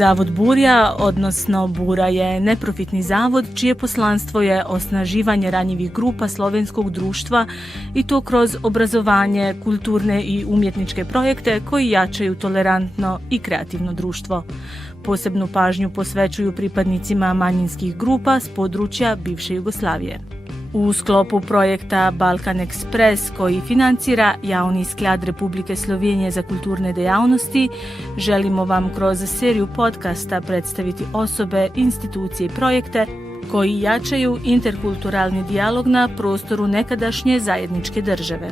Zavod Burja, odnosno Bura je neprofitni zavod čije poslanstvo je osnaživanje ranjivih grupa slovenskog društva i to kroz obrazovanje, kulturne i umjetničke projekte koji jačaju tolerantno i kreativno društvo. Posebnu pažnju posvećuju pripadnicima manjinskih grupa s područja bivše Jugoslavije. U sklopu projekta Balkan Express, koji financira Javni sklad Republike Slovenije za kulturne dejavnosti, želimo vam kroz seriju podcasta predstaviti osobe, institucije i projekte koji jačaju interkulturalni dijalog na prostoru nekadašnje zajedničke države.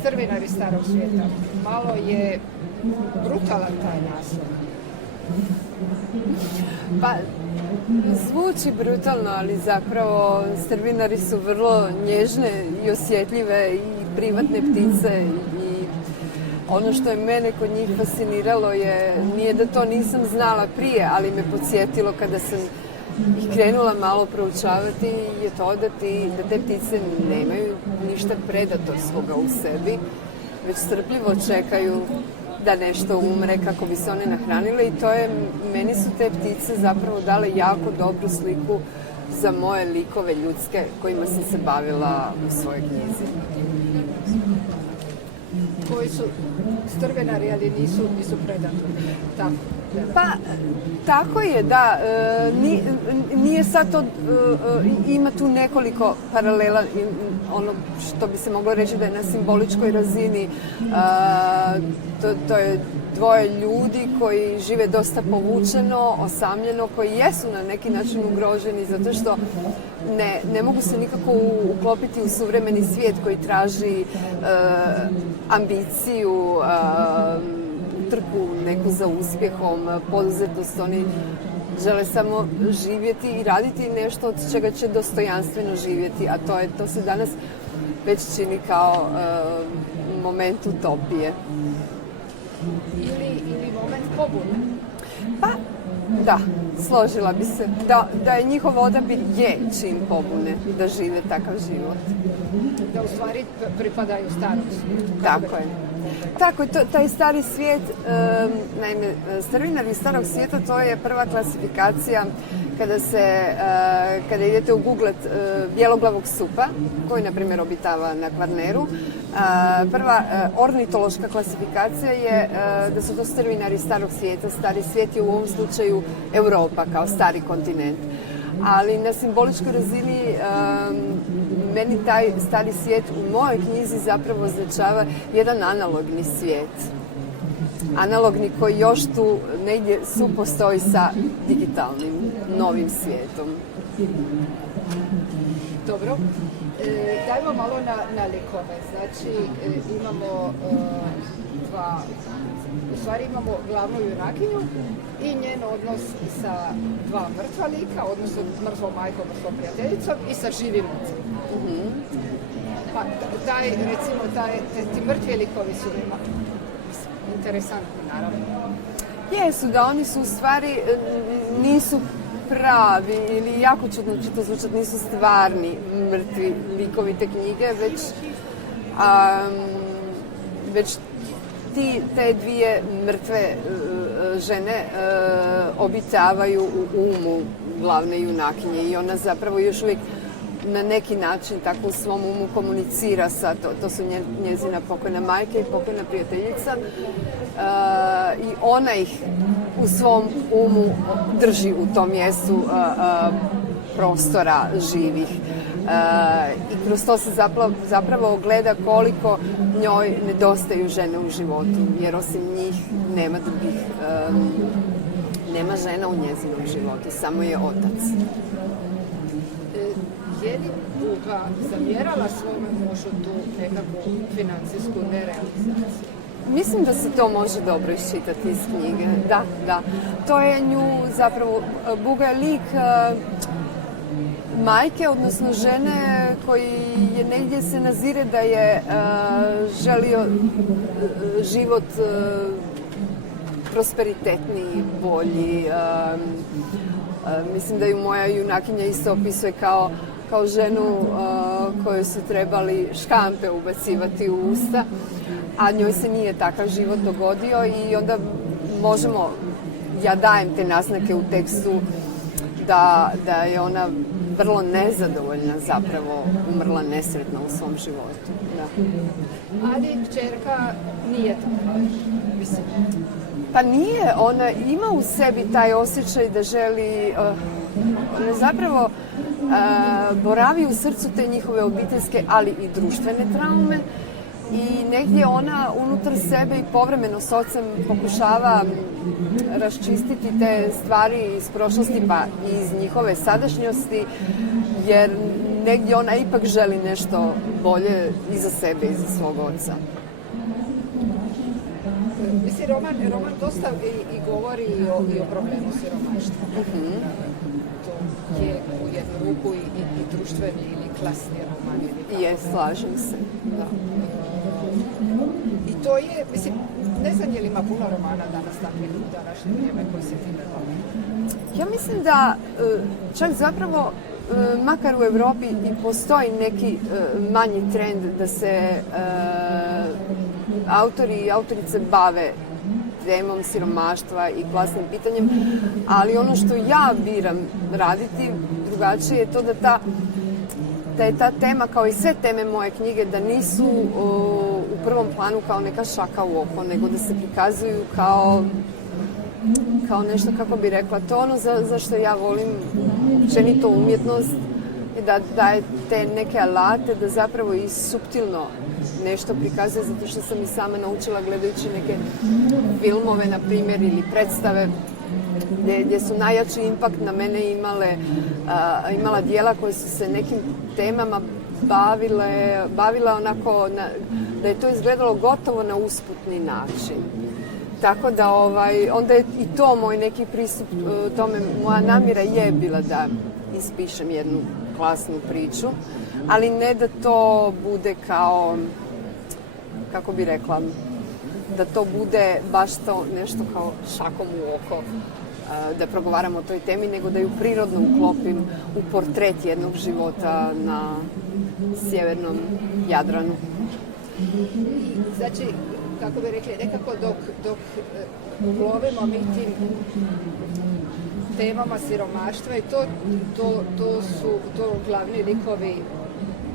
Strvinari starog svijeta. Malo je brutalan taj naslov. Pa, zvuči brutalno, ali zapravo strvinari su vrlo nježne i osjetljive i privatne ptice i ono što je mene kod njih fasciniralo nije da to nisam znala prije, ali me podsjetilo kada sam ih krenula malo proučavati, je to da te ptice nemaju ništa predatorskoga u sebi, već strpljivo čekaju da nešto umre kako bi se one nahranile i meni su te ptice zapravo dale jako dobru sliku za moje likove ljudske kojima sam se bavila u svojoj knjizi. Koji su strvinari, ali nisu predatori. Tako. Pa, tako je, da. Nije sad to, ima tu nekoliko paralela, ono što bi se moglo reći da je na simboličkoj razini. To je dvoje ljudi koji žive dosta povučeno, osamljeno, koji jesu na neki način ugroženi zato što ne mogu se nikako uklopiti u suvremeni svijet koji traži ambiciju, trku neku za uspjehom, poduzetnost. Oni žele samo živjeti i raditi nešto od čega će dostojanstveno živjeti, a to se danas već čini kao moment utopije. Ili moment pobune. Pa, da, složila bi se. Da je njihov odabir čin pobune, da žive takav život. Da u stvari pripadaju starom svijetu. Tako je, taj stari svijet, naime, strvinari starog svijeta, to je prva klasifikacija kada idete uguglat bjeloglavog supa, koji, na primjer, obitava na Kvarneru. Prva ornitološka klasifikacija je da su to strvinari starog svijeta. Stari svijet je u ovom slučaju Europa kao stari kontinent. Ali na simboličkoj razini meni taj stari svijet u mojoj knjizi zapravo označava jedan analogni svijet. Analogni koji još tu negdje supostoji sa digitalnim, novim svijetom. Dobro. Dajmo malo na likove. Znači, imamo imamo glavnu junakinju i njen odnos sa dva mrtva lika, odnosno mrtvom majkom, mrtvom prijateljicom i sa živim licem. Pa ti mrtvi likovi su interesantni, naravno. Jesu, da oni su u stvari nisu pravi ili jako čudno će to zvučati, nisu stvarni mrtvi likovi te knjige, već te dvije mrtve žene obitavaju u umu glavne junakinje i ona zapravo još uvijek na neki način tako u svom umu komunicira sa to su njezina pokojna majka i pokojna prijateljica i ona ih u svom umu drži u tom mjestu prostora živih. I kroz to se zapravo ogleda koliko njoj nedostaju žene u životu, jer osim njih nema drugih, nema žena u njezinom životu, samo je otac. Je li Buga zamjerala svome mužu tu nekakvu financijsku nerealizaciju? Mislim da se to može dobro iščitati iz knjige, da. To je nju zapravo, Buga je lik majke, odnosno žene koji je negdje se nazire da je želio život prosperitetniji, bolji. Mislim da ju moja junakinja isto opisuje kao ženu koju su trebali škampe ubacivati u usta. a njoj se nije takav život dogodio i onda možemo, ja dajem te naznake u tekstu da je ona vrlo nezadovoljna zapravo umrla nesretna u svom životu. Da. Ali kćerka nije tako, mislim. Pa nije, ona ima u sebi taj osjećaj da želi, ona zapravo boravi u srcu te njihove obiteljske, ali i društvene traume i negdje ona unutar sebe i povremeno s ocem pokušava raščistiti te stvari iz prošlosti pa i iz njihove sadašnjosti, jer negdje ona ipak želi nešto bolje i za sebe i za svog oca. Mislim, roman dosta i govori i o problemu siromaštva. To je u jednu ruku i društveni ili klasni roman. Slažem se. Da. I to je, mislim, ne znam je li ima puno romana danas takvih u današnje vrijeme koji se time bave. Ja mislim da čak zapravo, makar u Europi i postoji neki manji trend da se autori i autorice bave temom siromaštva i klasnim pitanjem, ali ono što ja biram raditi drugačije je to da je ta tema, kao i sve teme moje knjige, da nisu u prvom planu kao neka šaka u oko, nego da se prikazuju kao nešto, kako bi rekla, to ono za što ja volim općenito umjetnost, i da daje te neke alate da zapravo i suptilno nešto prikazuje, zato što sam i sama naučila gledajući neke filmove, na primjer, ili predstave gdje su najjači impakt na mene imala dijela koje su se nekim temama bavile onako, da je to izgledalo gotovo na usputni način. Tako da onda je i to moj neki pristup tome. Moja namjera je bila da ispišem jednu klasnu priču, ali ne da to bude kao, kako bi rekla, da to bude baš to nešto kao šakom u oko, da progovaram o toj temi, nego da ju prirodno uklopim u portret jednog života na sjevernom Jadranu. Znači, kako bi rekli, nekako dok lovimo mi tim temama siromaštva i to glavni likovi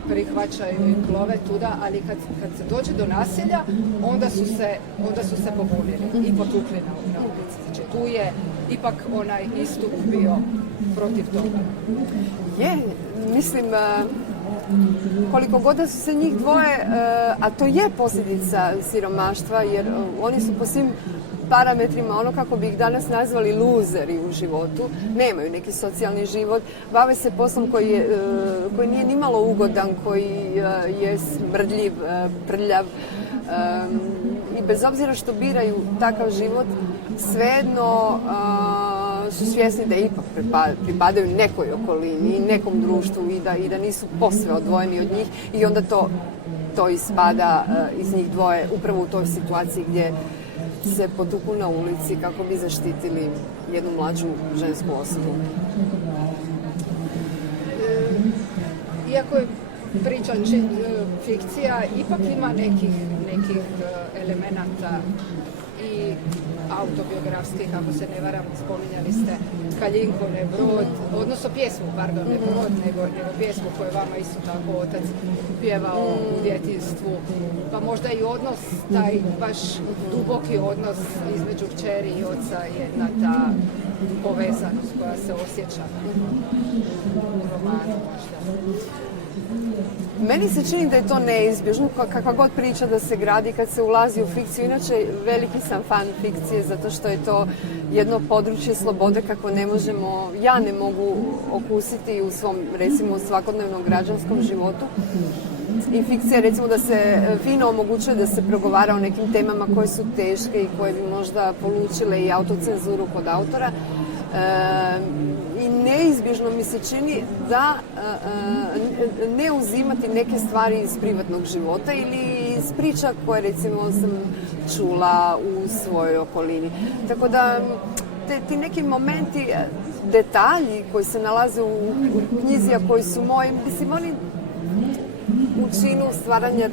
prihvaćaju i klove tuda, ali kad se dođe do nasilja, onda su se pobunili i potukli na ulici. Znači, tu je ipak onaj istup bio protiv toga. Je, mislim, koliko god da su se njih dvoje, a to je posljedica siromaštva, jer oni su po svim parametrima, ono kako bi ih danas nazvali, luzeri u životu, nemaju neki socijalni život, bave se poslom koji nije nimalo ugodan, koji je smrdljiv, prljav, i bez obzira što biraju takav život, svejedno su svjesni da ipak pripadaju nekoj okolini, nekom društvu i da nisu posve odvojeni od njih, i onda to ispada iz njih dvoje upravo u toj situaciji gdje se potuku na ulici kako bi zaštitili jednu mlađu žensku osobu. Iako je priča fikcija, ipak ima nekih elemenata i autobiografskih, ako se ne varam, spominjali ste Kaljinko, ne Brod, odnosno pjesmu, pardon, ne Brod, nego pjesmu koju je vama isto tako otac pjevao u djetinjstvu. Pa možda i odnos, taj baš duboki odnos između kćeri i oca, jedna ta povezanost koja se osjeća u romanu možda. Meni se čini da je to neizbježno, kakva god priča da se gradi kad se ulazi u fikciju. Inače, veliki sam fan fikcije, zato što je to jedno područje slobode kako ja ne mogu okusiti u svom, recimo, svakodnevnom građanskom životu. I fikcija, recimo, da se fino omogućuje da se progovara o nekim temama koje su teške i koje bi možda polučile i autocenzuru kod autora. I neizbježno mi se čini da ne uzimati neke stvari iz privatnog života ili iz priča koje, recimo, sam čula u svojoj okolini. Tako da ti neki momenti, detalji koji se nalaze u knjizi, a koji su moji, mislim, oni u većinu stvaranja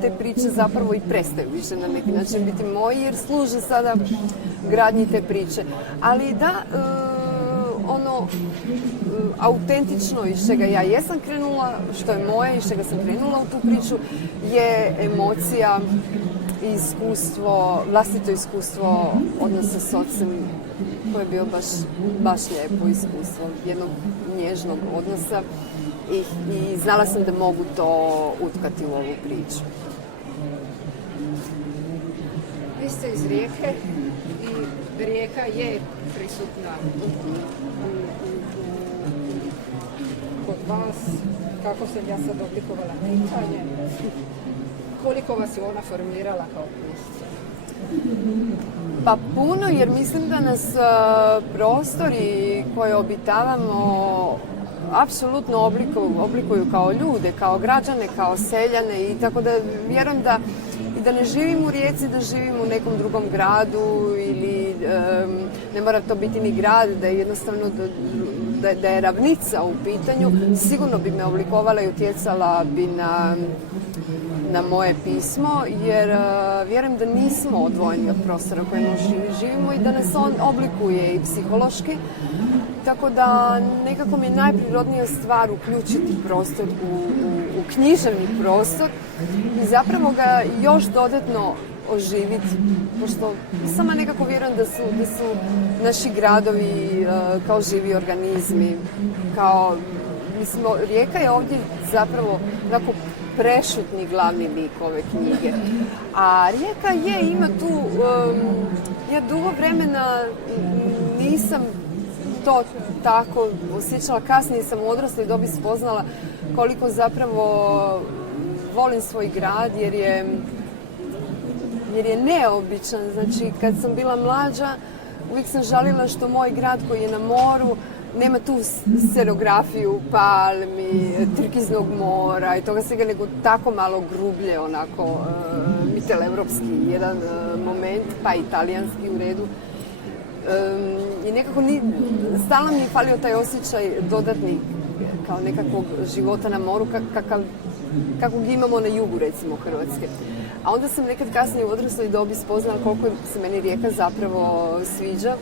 te priče zapravo i prestaju više na neki način biti moji, jer služe sada gradnji te priče. Ali da, ono autentično iz čega ja jesam krenula, što je moje, iz čega sam krenula u tu priču, je emocija, iskustvo, vlastito iskustvo odnosa s ocem, koje je bio baš lijepo iskustvo, jednog nježnog odnosa i znala sam da mogu to utkati u ovu priču. Vi ste iz Rijeke i Rijeka je prisutna kod vas. Kako sam ja sad oblikovala pitanje? Koliko vas je ona formirala kao pisca? Pa puno, jer mislim da nas prostori koje obitavamo apsolutno oblikuju kao ljude, kao građane, kao seljane i tako da vjerujem da ne živim u Rijeci, da živim u nekom drugom gradu ili ne mora to biti ni grad, da je jednostavno da je ravnica u pitanju, sigurno bi me oblikovala i utjecala bi na moje pismo, jer vjerujem da nismo odvojeni od prostora u kojem živimo i da nas on oblikuje i psihološki. Tako da nekako mi je najprirodnija stvar uključiti prostor u književni prostor i zapravo ga još dodatno oživiti, pošto sama nekako vjerujem da su naši gradovi kao živi organizmi, kao, mislim, Rijeka je ovdje zapravo onako prešutni glavni lik ove knjige. A Rijeka ima tu, ja dugo vremena nisam to tako osjećala, kasnije sam u odrasloj dobi spoznala koliko zapravo volim svoj grad jer je neobičan. Znači, kad sam bila mlađa, uvijek sam žalila što moj grad koji je na moru nema tu scenografiju palmi, turkiznog mora i toga svega, nego tako malo grublje, onako mitteleuropski jedan moment, pa italijanski u redu. I nekako stalno mi je falio taj osjećaj dodatni kao nekakvog života na moru kakvog imamo na jugu, recimo, Hrvatske. A onda sam nekad kasnije u odrasloj dobi spoznala koliko se meni Rijeka zapravo sviđa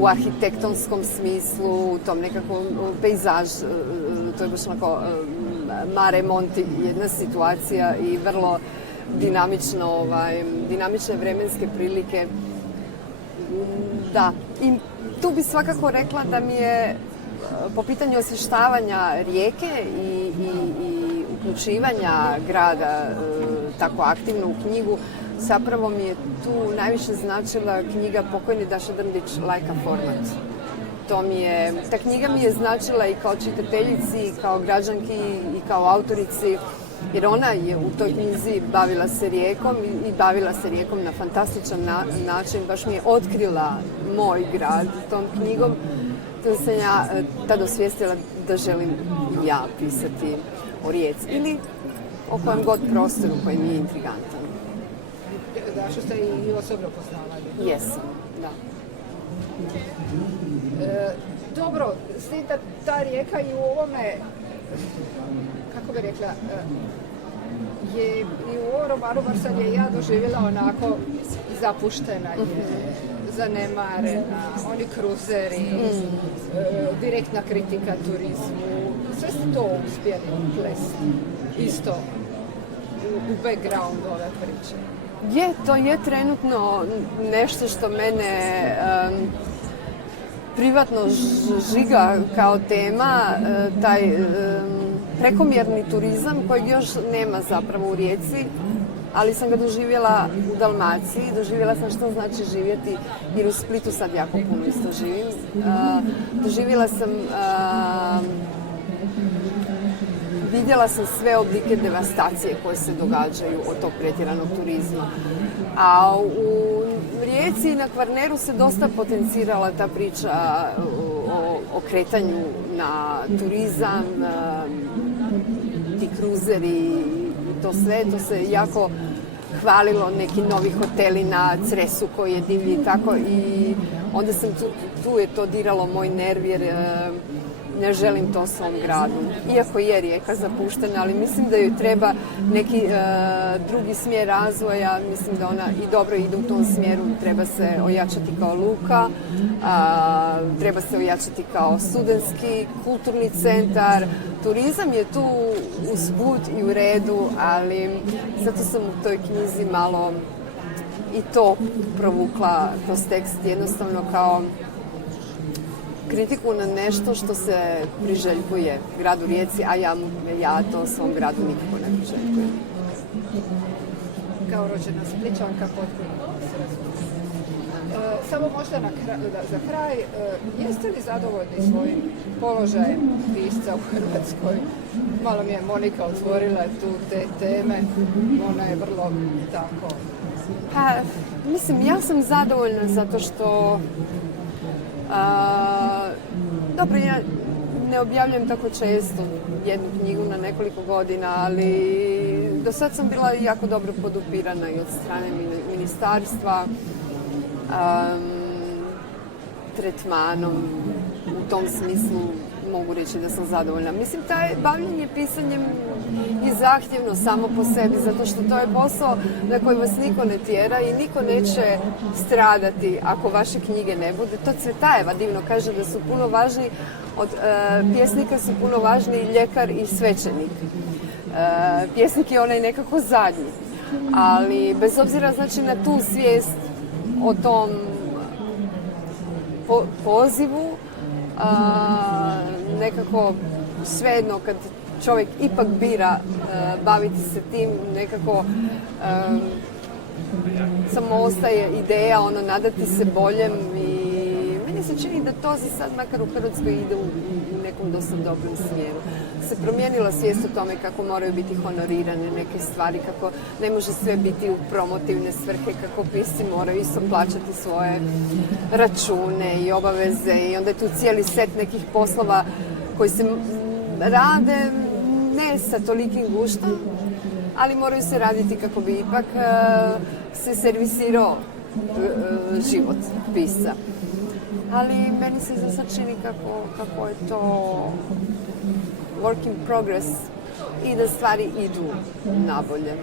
u arhitektonskom smislu, u tom nekakvom pejzaž, to je baš onako mare monti, jedna situacija i vrlo dinamične vremenske prilike. Da, i tu bi svakako rekla da mi je po pitanju osvještavanja Rijeke i uključivanja grada tako aktivno u knjigu, zapravo mi je tu najviše značila knjiga pokojni Daše Drndić Lajka format. Ta knjiga mi je značila i kao čitateljici, i kao građanki, i kao autorici, jer ona je u toj knjizi bavila se Rijekom i bavila se Rijekom na fantastičan način. Baš mi je otkrila moj grad tom knjigom. To sam ja tada osvijestila da želim ja pisati o Rijeci ili o kojem god prostoru koji mi je intrigantan. Da, što ste i osobno poznavali? Jesam, da. Dobro, s tim da ta Rijeka i u ovome, kako bi rekla, je i u ovom romanu, bar sad je ja doživjela onako zapuštena je, zanemarena, oni kruzeri, direktna kritika turizmu, sve ste to uspjeli plesti, isto u backgroundu ove priče. To je trenutno nešto što mene privatno žiga kao tema, taj prekomjerni turizam kojeg još nema zapravo u Rijeci, ali sam ga doživjela u Dalmaciji, doživjela sam što znači živjeti, jer u Splitu sad jako puno isto živim. Doživjela sam, vidjela sam sve oblike devastacije koje se događaju od tog pretjeranog turizma. A u Rijeci i na Kvarneru se dosta potencirala ta priča o kretanju na turizam, ti kruzeri i to sve. To se jako hvalilo, neki novi hoteli na Cresu koji je divlji i tako. I onda sam tu je to diralo moj nerv jer ne želim to svom gradu. Iako je Rijeka zapuštena, ali mislim da joj treba neki drugi smjer razvoja. Mislim da ona i dobro ide u tom smjeru. Treba se ojačati kao luka, treba se ojačati kao studentski, kulturni centar. Turizam je tu usput i u redu, ali zato sam u toj knjizi malo i to provukla kroz tekst jednostavno kao kritiku na nešto što se priželjkuje gradu Rijeci, a ja to svom gradu nikako ne priželjkujem. Kao rođena Splićanka potpuno se razumijem. Samo možda za kraj, jeste li zadovoljni svojim položajem pisca u Hrvatskoj? Malo mi je Monika otvorila tu te teme, ona je vrlo tako. Pa, mislim, ja sam zadovoljna zato što dobro, ja ne objavljam tako često jednu knjigu na nekoliko godina, ali do sad sam bila jako dobro podupirana i od strane ministarstva, tretmanom, u tom smislu mogu reći da sam zadovoljna. Mislim, taj bavljenje pisanjem je zahtjevno samo po sebi, zato što to je posao na koji vas niko ne tjera i niko neće stradati ako vaše knjige ne bude. To Cvetajeva divno kaže da su puno važni, od pjesnika su puno važni i ljekar i svećenik. Pjesnik je onaj nekako zadnji, ali bez obzira znači na tu svijest o tom pozivu, nekako svejedno kad čovjek ipak bira baviti se tim, nekako samo ostaje ideja, nadati se boljem i meni se čini da to za sad, makar u Hrvatskoj, ide u nekom dosta dobrom smjeru. Se promijenila svijest o tome kako moraju biti honorirane neke stvari, kako ne može sve biti u promotivne svrhe, kako pisci moraju isto plaćati svoje račune i obaveze i onda je tu cijeli set nekih poslova koji se rade ne sa tolikim guštom, ali moraju se raditi kako bi ipak se servisirao život pisca. Ali meni se za sad čini kako je to work in progress i da stvari idu nabolje.